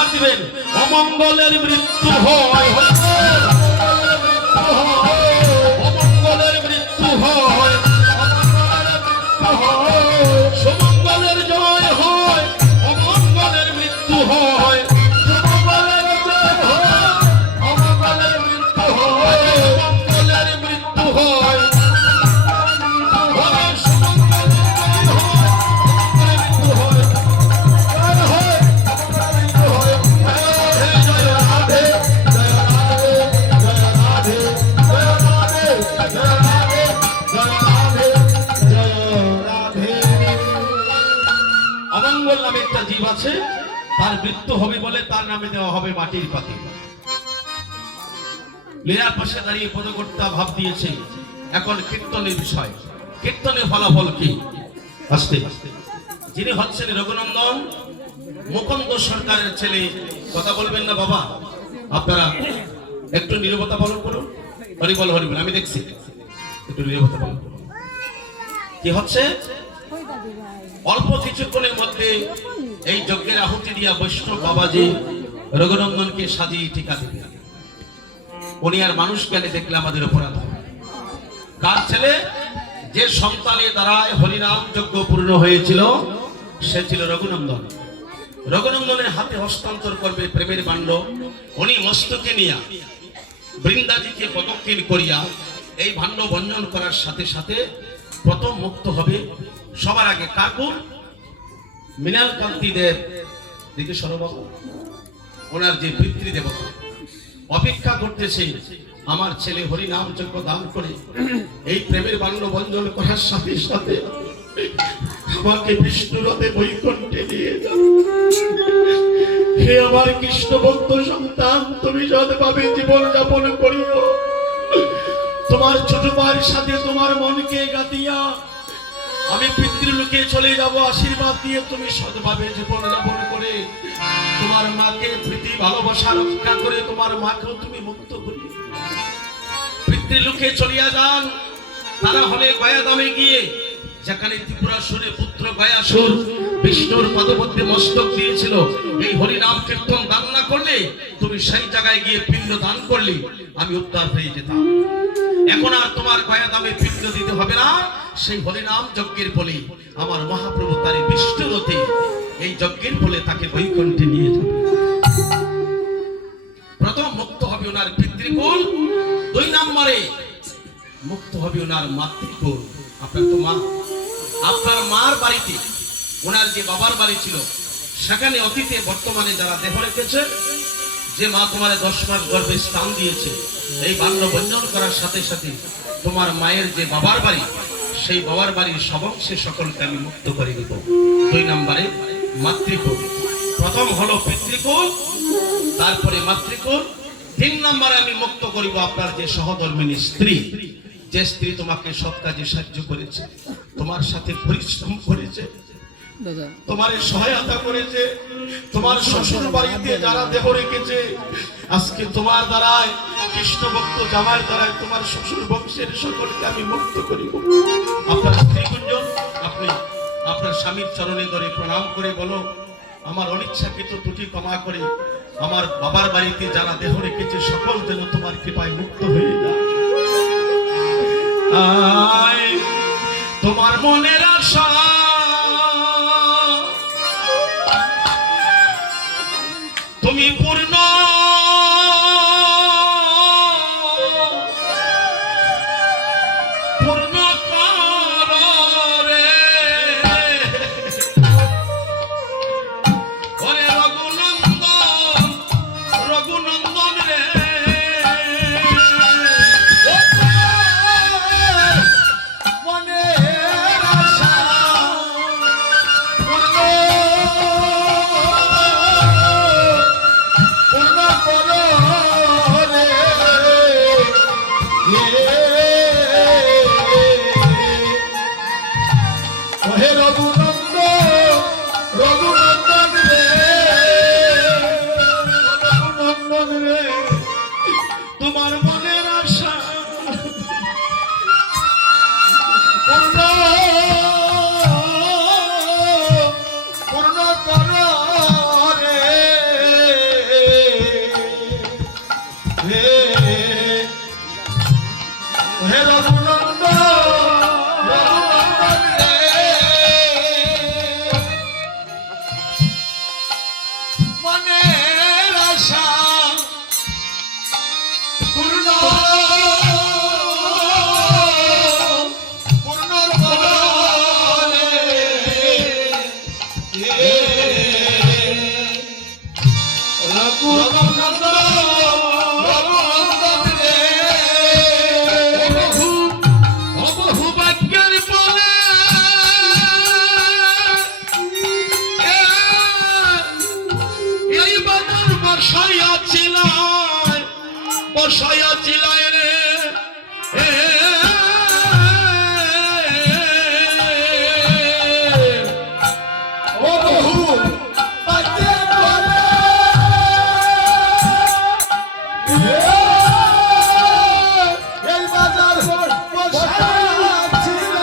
চিৎকার দিবেন অমঙ্গলের মৃত্যু হয়, অমঙ্গলের মৃত্যু হয়, সুমঙ্গলের জয় হয়, অমঙ্গলের মৃত্যু হয়, সুমঙ্গলের জয় হয়, অমঙ্গলের মৃত্যু হয়, অমঙ্গলের মৃত্যু হয়। অমঙ্গল নামে একটা জীব আছে, তার মৃত্যু হবে বলে তার নামে দেওয়া হবে মাটির পাতি। লীলার পাশে দাঁড়িয়ে পদকর্তা ভাব দিয়েছে এখন কীর্তনের বিষয়। কীর্তনের ফলাফল কি? আস্তে যিনি হচ্ছেন রঘুনন্দন মুকুন্দ সরকারের ছেলে। কথা বলবেন না বাবা, আপনারা একটু নীরবতা পালন করুন। হরিবল হরিবল, আমি দেখছি, একটু নীরবতা পালন করুন। কি হচ্ছে? অল্প কিছুক্ষণের মধ্যে এই যজ্ঞের আহুতি দিয়া বৈষ্ণব বাবাজি রঘুনন্দনকে সাজিয়ে টিকা দিবে। উনি আর মানুষ জ্ঞানে দেখলে আমাদের অপরাধ হবে। কার ছেলে? যে সন্তানের দ্বারায় হরিনাম যজ্ঞ পূর্ণ হয়েছিল সে ছিল রঘুনন্দন। রঘুনন্দনের হাতে হস্তান্তর করবে প্রেমের বাণ্ড। উনি মস্তকে নিয়া বৃন্দাজিকে প্রদক্ষিণ করিয়া এই ভাণ্ড ভঞ্জন করার সাথে সাথে প্রথম মুক্ত হবে সবার আগে কাকুর মৃণাল কান্তি দেব দিকে সরবাবু, ওনার যে পিতৃদেবতা অপেক্ষা করতেছে আমার ছেলে হরিনাম যজ্ঞ দান করে এই প্রেমের বাণ্য ভঞ্জন করার সাথে সাথে আমাকে বিষ্ণুরথে বৈকুণ্ঠে নিয়ে যাও। হে আমার কৃষ্ণ ভক্ত সন্তান, তুমি সৎভাবে জীবন যাপন করিও। তোমার ছোট ভাইয়ের সাথে তোমার মনকে গাতিয়া আমি পিতৃলোকে চলে যাব। আশীর্বাদ দিয়ে তুমি সৎভাবে জীবন যাপন করে তোমার মাকে প্রীতি ভালোবাসা রক্ষা করে তোমার মাকেও তুমি মুক্ত করি। পিতৃলোকে চলিয়া যান। তারা হলে গয়াধামে গিয়ে যেখানে ত্রিপুরাসুরে পুত্র গয়াসুর বিষ্ণুর পদপদ্মে মস্তক দিয়েছিল, এই হরিনাম কীর্তন দান না করলে তুমি সেই জায়গায় গিয়ে পিণ্ড দান করলে আমি উদ্ধার হয়ে যেতাম। এখন আর তোমার গয়াধামে পিণ্ড দিতে হবে না। সেই হরিনাম যজ্ঞের বলে আমার মহাপ্রভু তার বিষ্ণুরথে এই যজ্ঞের বলে তাকে বৈকুণ্ঠে নিয়ে যাবে। প্রথম মুক্ত হবে ওনার পিতৃকুল, 2 নম্বরে মুক্ত হবে ওনার মাতৃকুল। আপনার তো মা, আপনার মার বাড়িতে ওনার যে বাবার বাড়ি ছিল সেখানে অতীতে বর্তমানে যারা দেহ রেখেছে, যে মা তোমার 10 মাস গর্ভে স্থান দিয়েছে, এই বাল্য বঞ্চন করার সাথে সাথে তোমার মায়ের যে বাবার বাড়ি, সেই বাবার বাড়ির সবংশে সকলকে আমি মুক্ত করে দেব। 2 নম্বরে মাতৃকুল। প্রথম হলো পিতৃকুল, তারপরে মাতৃকুল। 3 নম্বরে আমি মুক্ত করিব আপনার যে সহধর্মিণী স্ত্রী, যে স্ত্রী তোমাকে সব কাজে সাহায্য করেছে, তোমার সাথে পরিশ্রম করেছে, তোমার সহায়তা করেছে, তোমার শ্বশুর বাড়িতে যারা দেহ রেখেছে, আজকে তোমার দ্বারায় কৃষ্ণ ভক্ত জামার দ্বারায় তোমার শ্বশুর বংশের সকলকে আমি মুক্ত করিব। আপনার স্ত্রী গুঞ্জন, আপনি আপনার স্বামীর চরণে ধরে প্রণাম করে বলো, আমার অনিচ্ছাকৃত ত্রুটি ক্ষমা করে আমার বাবার বাড়িতে যারা দেহ রেখেছে সকল যেন তোমার কৃপায় মুক্ত হয়ে যায়। তোমার মনের আশা তুমি পূর্ণ পূর্ণ করো রে। ওরে রঘুনন্দন, রঘুনন্দন রে, মনের আশা পূর্ণ মনের আশা পূর্ণ পূর্ণ করে রঘুনন্দন রঘুনন্দন রে অবহু ভাগ্যের বলে এই বাজার বসাইয়া চিলায় রে ও বহু বাজে বলে এই বাজার বসাইয়াছিল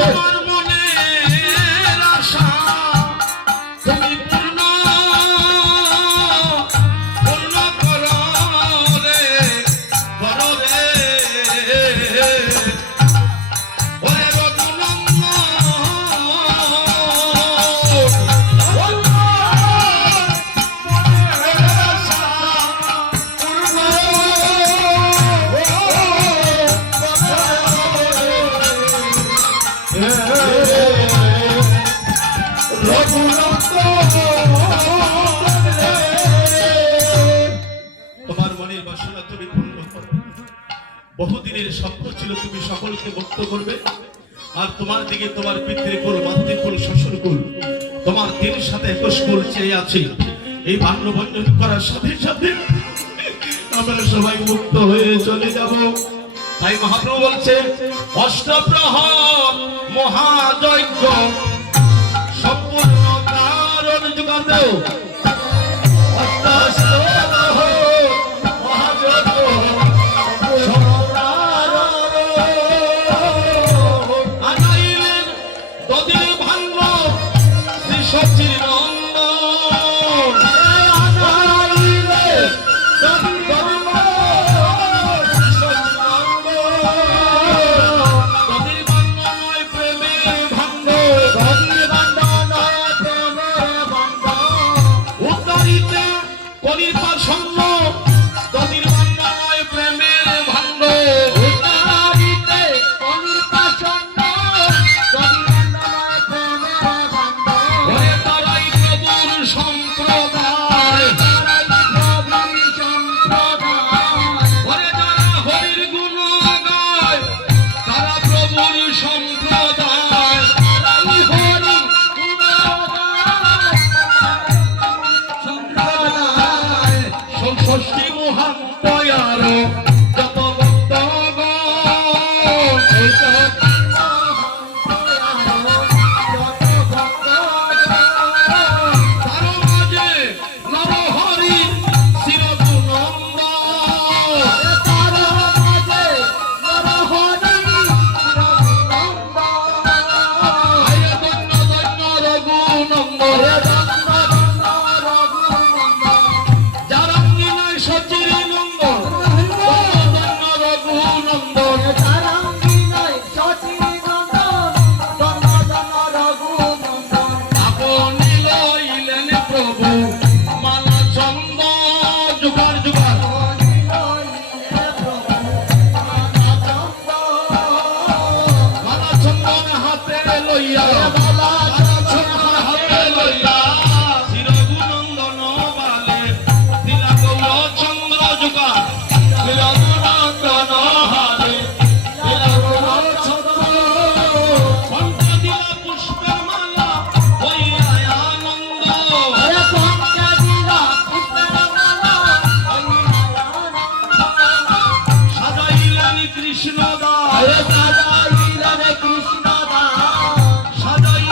তোমার মনের আশা তুমি পূর্ণ করো রে ওরে রঘুনন্দন তোমার মনের বাসনা তুমি পূর্ণ করো। বহুদিনের স্বপ্ন ছিল তুমি সকলকে মুক্ত করবে, আর তোমার দিকে তোমার পিতৃকুল, মাতৃকুল, শ্বশুরকুল, তোমার দিনের সাথে 21 কুল চেয়ে আছে। এই বাল্যবন্ধন করার সাথে সাথে আমরা সবাই মুক্ত হয়ে চলে যাব। তাই মহাপ্রভু বলছে অষ্টপ্রহর মহাযজ্ঞ সম্পূর্ণ কারণ যুগাতে আনাইলেন দদির ভাঙ্গ শ্রী সচির নন্দন আনাইলেন দদির ভাঙ্গ শ্রী সচির নন্দন দদির ভাঙ্গ নয় প্রেমের ভাঙ্গ দদির ভাঙ্গ নয় প্রেমের ভাঙ্গ উত্তরিতে কলির পাশঙ্গ দদির ভাঙ্গ নয় প্রেমের ভাঙ্গ উত্তরিতে কলির পাশঙ্গ দদির ভাঙ্গ নয় প্রেমের ভাঙ্গ ওরে তারাই প্রভুর সম্প্রদায় তারাই প্রভুর সম্প্রদায় ওরে যারা হরির গুণ গায় তারা প্রভুর সম্প্রদায় তারাই হরি গুণ গায় সম্প্রদায় ষষ্ঠী মহান্তয়ার যত ভক্তগণ এই ষষ্ঠী তার মাঝে নরহরি শিরগুনন্দন তার মাঝে নরহরি আয় ধন্য ধন্য রঘুনন্দন যারা নিলয় সচির নন্দন ধন্য রঘুনন্দন আপনি লইলেন প্রভু মালা চন্দ যুগার যুগার মালা চন্দন হাতে লইয়া মালা চন্দন হাতে লইয়া শিরগুনন্দন বালে দিলা গৌর চন্দ্র যুগার শিরগুনন্দন হারে দিলা গৌর চন্দ্র কণ্ঠ দিলা পুষ্পের মালা হইয়া আনন্দ সাজাইলেন কৃষ্ণ দাস সাজাইলেন কৃষ্ণ দাস সাজাই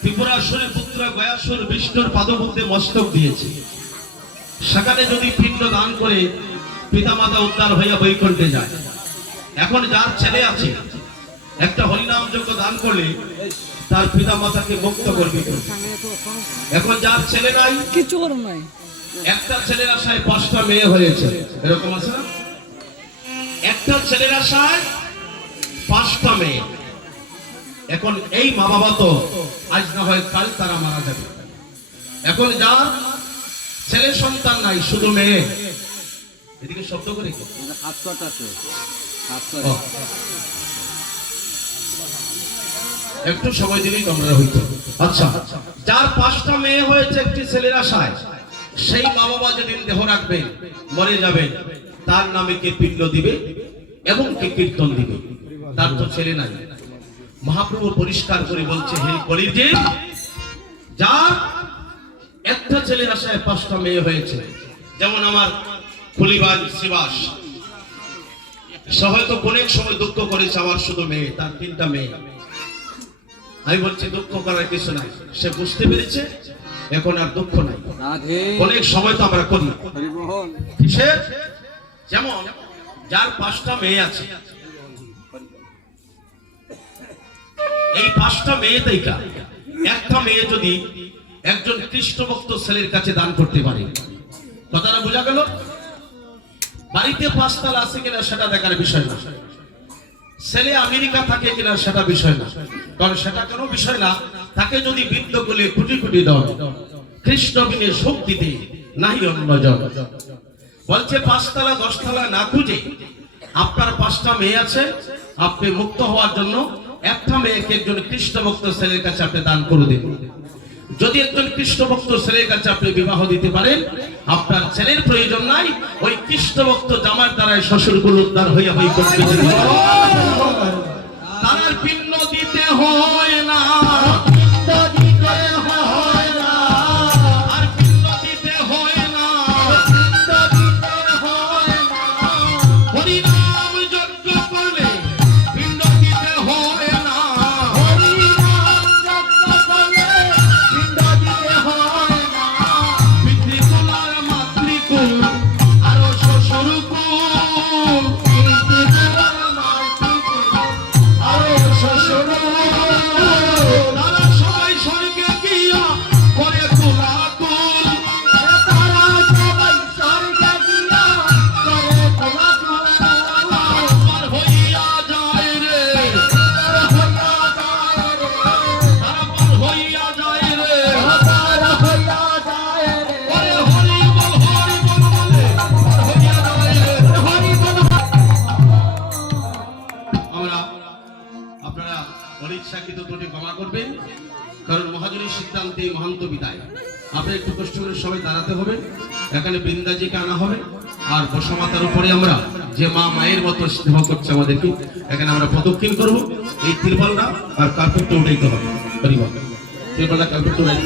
ত্রিপুরাসুরের পুত্র গয়াসুর বিষ্ণুর পাদবুদ্ধে মস্তক দিয়েছে। সেখানে যদি পিণ্ড দান করে পিতামাতা উদ্ধার হইয়া বৈকুণ্ঠে যায়। এখন যার ছেলে আছে একটা হরিনাম যজ্ঞ দান করলে তার পিতামাতাকে মুক্ত করবে। এখন যার ছেলে নাই, কিছু করুন নাই, একটা ছেলের আশায় 5টা মেয়ে হয়েছে, এরকম আছে না? একটা ছেলের আশায় 5টা মেয়ে। এখন এই মা বাবা তো আজ না হয় কাল তারা মারা যাবে। এখন যার ছেলে সন্তান নাই, শুধু মেয়ে, এদিকে শব্দ করে কি? ও, একটু সময় দিলেই তোমরা হইতো। আচ্ছা, যার 5টা মেয়ে হয়েছে একটি ছেলের আশায়, সেই মা বাবা যেদিন দেহ রাখবেন, মরে যাবেন, তার নামে কে পিণ্ড দিবে এবং কে কীর্তন দিবে? তার তো ছেলে নাই। মহাপ্রভু পরিষ্কার করে বলছে, হে কলির জীব, যার একটা ছেলের আশায় 5টা মেয়ে হয়েছে, যেমন আমার খুলিবাজ শিবাস, সে হয়তো অনেক সময় দুঃখ করেছে, আমার শুধু মেয়ে, তার 3টা মেয়ে। আমি বলছি দুঃখ করার কিছু নাই, সে বুঝতে পেরেছে, এখন আর দুঃখ নাই। অনেক সময় তো আমরা করি কিসের? যেমন যার 5টা মেয়ে আছে, এই 5টা মেয়ে থেকে একটা মেয়ে যদি একজন কৃষ্ণ ভক্ত ছেলের কাছে দান করতে পারে, কথাটা বোঝা গেল? বাড়িতে 5 তালা আছে কিনা সেটা দেখার বিষয় না, ছেলে আমেরিকা থাকে কিনা সেটা বিষয় না, কারণ সেটা কোনো বিষয় না। তাকে যদি বৃদ্ধ বলে কোটি কোটি দাও, কৃষ্ণ বিনে সুখ দিতে নাহি অন্যজন। বলছে 5 তালা 10 তালা না খুঁজে আপনার 5টা মেয়ে আছে, আপনি মুক্ত হওয়ার জন্য একটা মেয়েকে একজন কৃষ্ণ ভক্ত ছেলের কাছে আপনি দান করে দিন। যদি একজন কৃষ্ণ ভক্ত ছেলের কাছে আপনি বিবাহ দিতে পারেন, আপনার ছেলের প্রয়োজন নাই, ওই কৃষ্ণ ভক্ত জামার দ্বারাই শ্বশুরগুলো উদ্ধার হইয়া হই করতে তার পিণ্ড দিতে হয় না, আর পিণ্ড দিতে হয় না, হরিনাম যজ্ঞ করলে পিণ্ড দিতে হয় না, পিতৃকুল আর মাতৃকুল আরো শ্বশুরকুল, তারা সবাই স্বর্গে গিয়া করে কুলাকুল, পার হইয়া যায় রে, তারা পার হইয়া যায় রে। ওরে হরি বল বলে পার হইয়া যায় রে। আমরা আপনারা অনিচ্ছাকৃত ত্রুটি ক্ষমা করবেন, কারণ মহাজনের সিদ্ধান্তে মহান্ত বিদায়। আপনি একটু কষ্ট করে সবাই দাঁড়াতে হবে। এখানে বৃন্দাজিকে আনা হবে, আর বসমাতার উপরে আমরা যে মা মায়ের মতো স্নেহ করছে আমাদেরকে, এখানে আমরা প্রদক্ষিণ করব। এই তিরপালটা আর কার্পেটটা উঠাইতে হবে, তিরপালটা কার্পেটটা উঠাই।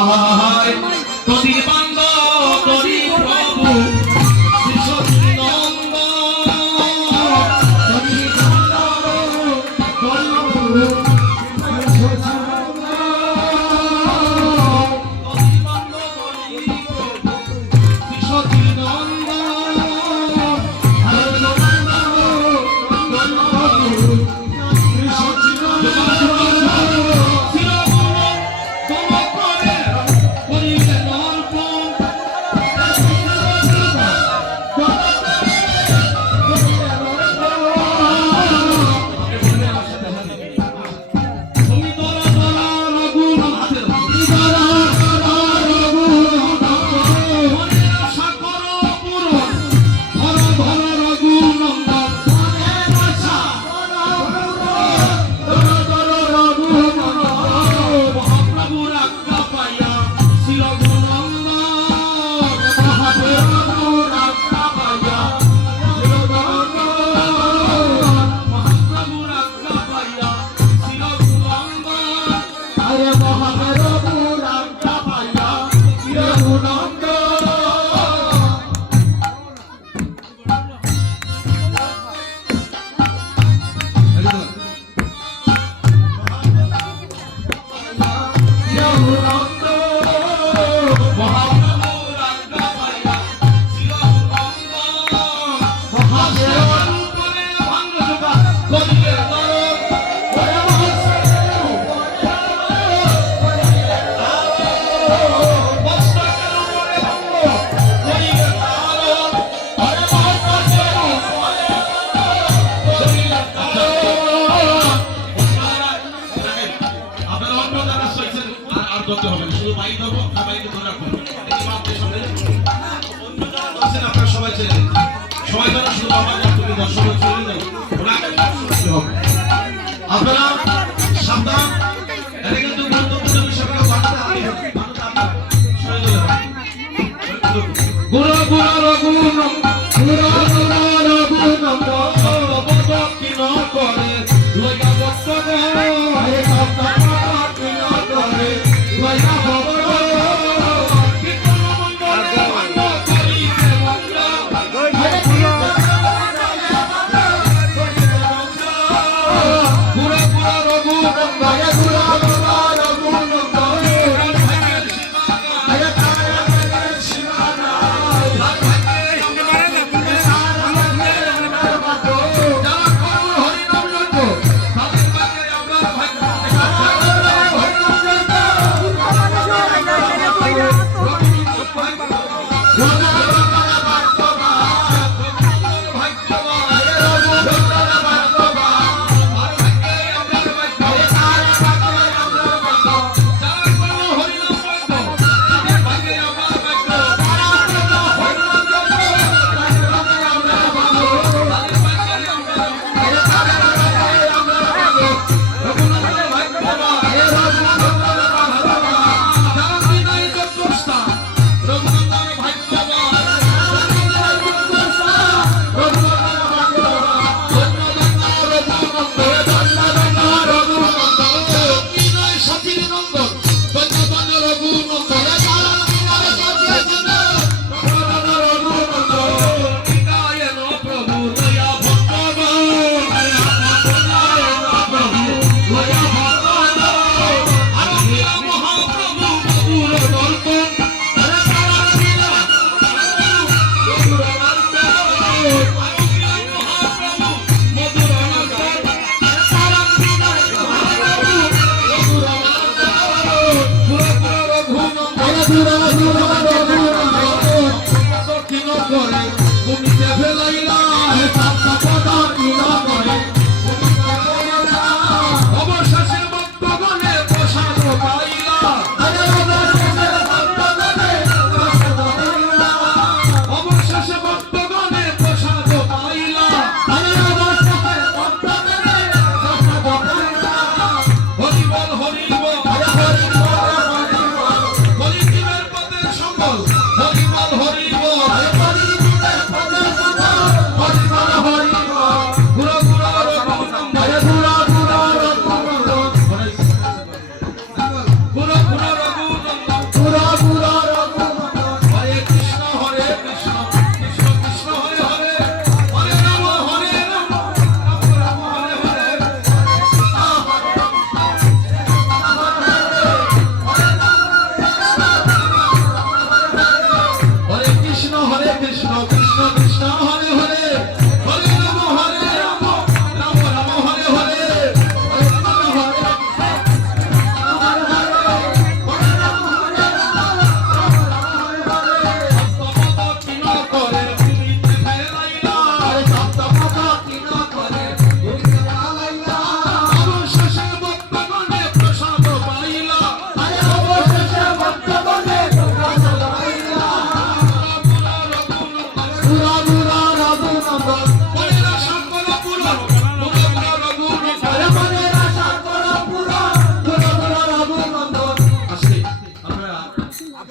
আহায় তরি বান্দ তরি প্রভু শ্রী নন্দ তরি বান্দ তরি প্রভু আপনারা সাবধান, এটা কিন্তু গুরুত্বপূর্ণ বিষয়টা গুরু গুরু রঘুন গুরু গুরু রঘুন কিন করে লইয়া বক্তরে হে সপ্তাহ কিন করে লইয়া বক্তরে কীর্তন মণ্ডলে মন্ড করিতে মন্ড হরে গুরু গুরু রঘুন হরে গুরু রঘুন হরি বল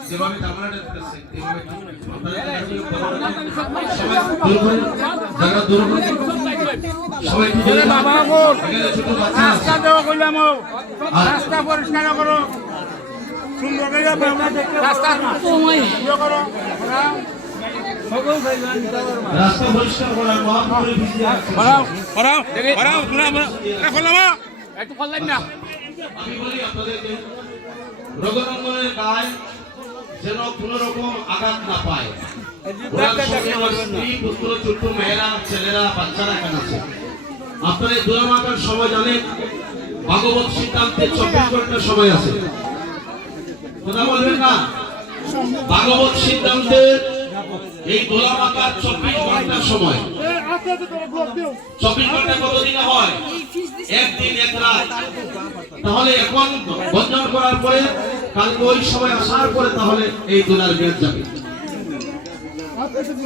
যেভাবে তামানাটা দিতেছে এইভাবে আপনারা সবাই দূর করে জায়গা দূর করে সবাই একটু দূরে বাবা বল এখানে ছোট বাচ্চা রাস্তা দেওয়া কইলাম রাস্তা পরিষ্কার করো সুন্দর করে আমরা দেখতে রাস্তা সময় করো রাস্তা পরিষ্কার করা মহাপুরে ভিজে আছে পড়াও খোলাম একটু খোলেন না আমি বলি আপনাদেরকে রঘুনন্দনের গায়ে যেন কোন রকম আঘাত না পায় স্ত্রী পুত্র ছোট্ট মেয়েরা ছেলেরা বাচ্চারা এখানে আছে আপনারা এই দোলামাকার সময় জানেন ভাগবত সিদ্ধান্তে 24 ঘন্টা সময় আছে কথা বলবেন না ভাগবত সিদ্ধান্তে এই দোলামাকার 24 ঘন্টা সময় 24 ঘন্টা কতদিনে হয় একদিন এক রাত তাহলে এখন বন্ধন করার পরে কালকে ওই সময় আসার পরে তাহলে এই দোলার মেয়াদ যাবে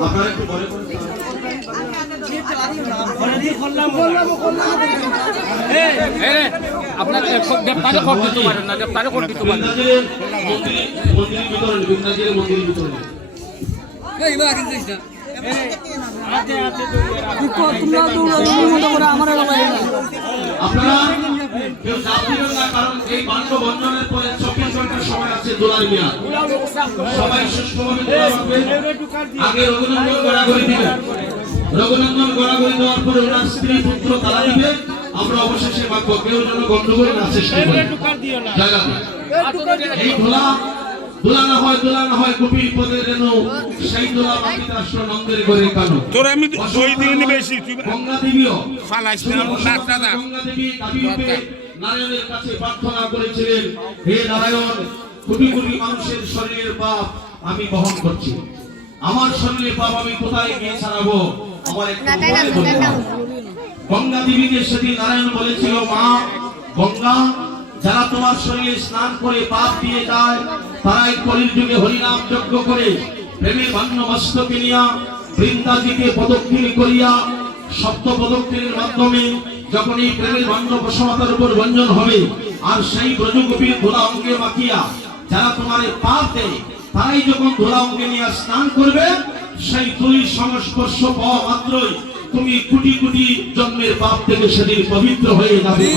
আপনারা একটু বলে আপনাকে গ্রেপ্তারে করে দিতে পারেন না গ্রেপ্তারে করে দিতে পারেন মন্দিরের ভিতরে বিন্দাজির মন্দিরের ভিতরে আপনারা কেউ চাপ দিবেন না কারণ এই বাণ্য বন্ধনের পরে 24 ঘন্টা সময় আছে দোলার মেয়াদ সবাই সুষ্ঠুভাবে দোলা রাখবেন আগে রঘুনন্দন গড়াগড়ি দিবেন রঘুনন্দন গড়াগড়ি দেওয়ার পরে ওনার স্ত্রী পুত্র তারা দিবে আমরা অবশেষে মাখবো কেউ যেন গন্ডগোল না সৃষ্টি করে জায়গা এই দোলা না হয় কপিল পদের রেণু সেই দোলা মাটিতে রাষ্ট্র নন্দের ঘরে কানো তোর আমি দই দিনে বেশি গঙ্গা দেবীও ফালাইছ না দাদা গঙ্গা দেবী দাবিতে নারায়ণের কাছে প্রার্থনা করেছিলেন হে নারায়ণ কোটি কোটি মানুষের শরীরের পাপ আমি বহন করছি আমার শরীরের পাপ আমি কোথায় গিয়ে ছাড়াবো আমার একটু বলে দাও গঙ্গা দেবীকে সেদিন নারায়ণ বলেছিল মা গঙ্গা যারা তোমার শরীরে স্নান করে পাপ দিয়ে যায় তারাই কলির যুগে হরিনাম যজ্ঞ করে প্রেমের বান্য মস্তকে নিয়া বৃন্দাজিকে প্রদক্ষিণ করিয়া সপ্ত প্রদক্ষিণের মাধ্যমে যখন এই প্রেমের বান্য বসমাতার উপর ব্যঞ্জন হবে আর সেই ব্রজগোপীর ধোলা অঙ্গে মাখিয়া যারা তোমার পাপ দেয় তারাই যখন ধোলা অঙ্গে নিয়ে স্নান করবে সেই তুলির সংস্পর্শ পাওয়া মাত্রই তুমি কোটি কোটি জন্মের পাপ থেকে সেদিন পবিত্র হয়ে যাবে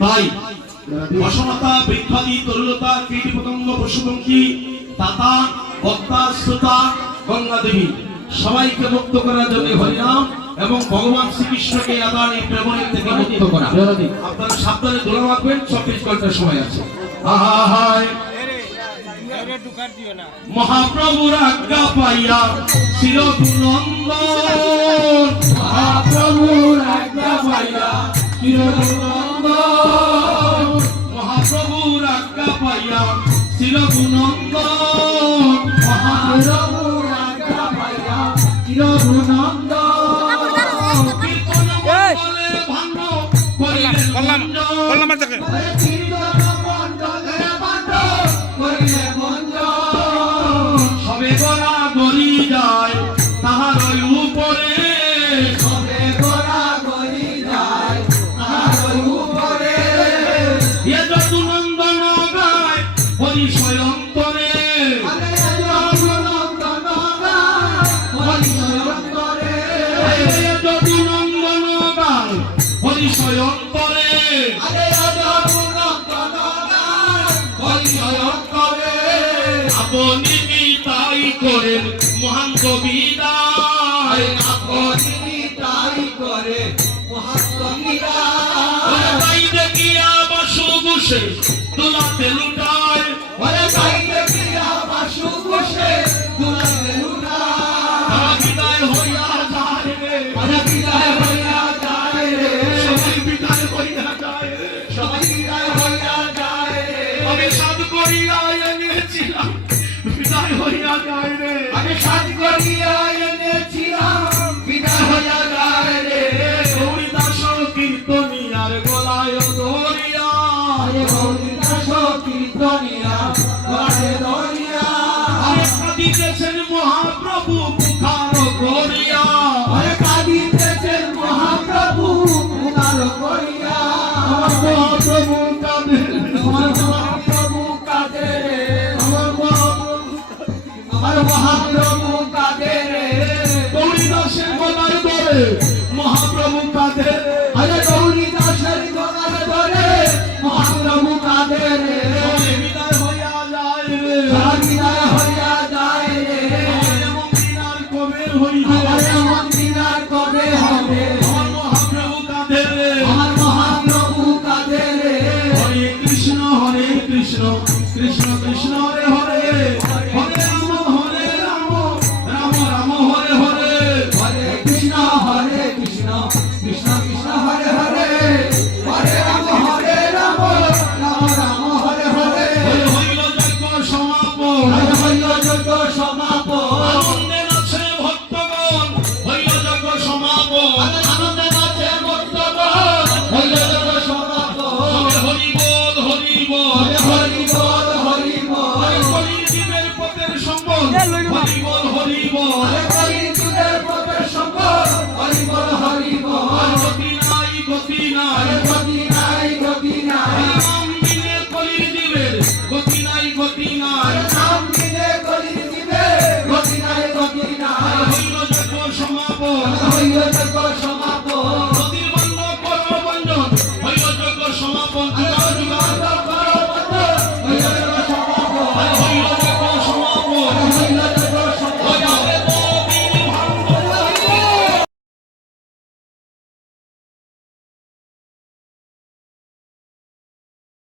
তাই বসমতা বৃক্ষাদি তরুলতা কীট পতঙ্গ পশুপঙ্খী তাতা বক্তা শ্রোতা গঙ্গা দেবী সবাইকে মুক্ত করার জন্য হরিনাম এবং ভগবান শ্রীকৃষ্ণকে আদান এই প্রেমনের থেকে মুক্ত করা আপনারা সাবধানে দোলা রাখবেন 24 ঘন্টা সময় আছে আহায় মহাপ্রভুর আজ্ঞা পাইয়া চিরগুণন্দন মহাপ্রভুর আজ্ঞা পাইয়া চিরগুণন্দন মহাপ্রভুর আজ্ঞা পাইয়া চিরগুণন্দন মহাপ্রভুর আজ্ঞা পাইয়া চিরগুণন্দন কীর্তন মণ্ডলে ভাঙ্গ করিলেন বললাম দেখে সবে গড়া গড়ি যায় তাহার উপরে সবে গড়া গড়ি যায় তাহার উপরে এ যত নন্দন গায় হরি স্বয়ন্তরে যত নন্দন গায় হরি স্বয়ন্তরে আপনি তাই করেন মহান কবিতায় আপনি তাই করে মহান কবিতায় তাই দেখিয়া বাসু বসে দোলাতে লুটায় ওরে তাই দেখিয়া বাসু বসে দোলাতে লুটায় বিদায় হইয়া যায় রে বিদায় হইয়া যায় রে সবাই বিদায় হইয়া যায় রে সবাই বিদায় হইয়া যায় রে আমি সাধ করিয়া এনেছিলাম বিদায় হইয়া যায় রে আমি সাধ করিয়া এনেছিলাম বিদায় হইয়া যায় রে হরিদাস কীর্তনিয়ার গলায় ধরিয়া হরিদাস করিয়া আমার মহাপ্রভু কাঁদে আমার মহাপ্রভু কাঁদে আমার মহাপ্রভু কাঁদে গৌরী দাসের গলার ধরে মহাপ্রভু কাঁদে আরে গৌরী দাসের গলার ধরে মহাপ্রভু কাঁদে বিদায় হইয়া যায় রে বিদায় হইয়া যায় রে এমন দিন আর কবে হইবে এমন দিন আর কবে হবে আমার মহাপ্রভু কাঁদে রে আমার মহাপ্রভু কাঁদে রে হরে কৃষ্ণ কৃষ্ণ কৃষ্ণ হরে হরে হরে রাম রাম রাম হরে হরে হরে কৃষ্ণ কৃষ্ণ কৃষ্ণ হরে হরে হরে রাম রাম রাম হরে হরে হইল যজ্ঞ সমাপন হইল যজ্ঞ সমাপন আনন্দে নাচে ভক্তগণ হইল যজ্ঞ সমাপন আনন্দে নাচে ভক্তগণ হইল যজ্ঞ সমাপন হরি বল হরি বল হরি বল হরি বল কলির জীবের পথের সম্বল হরি বল হরি বল কলির জীবের পথের সম্বল হরি বল হরি বল গতি নাই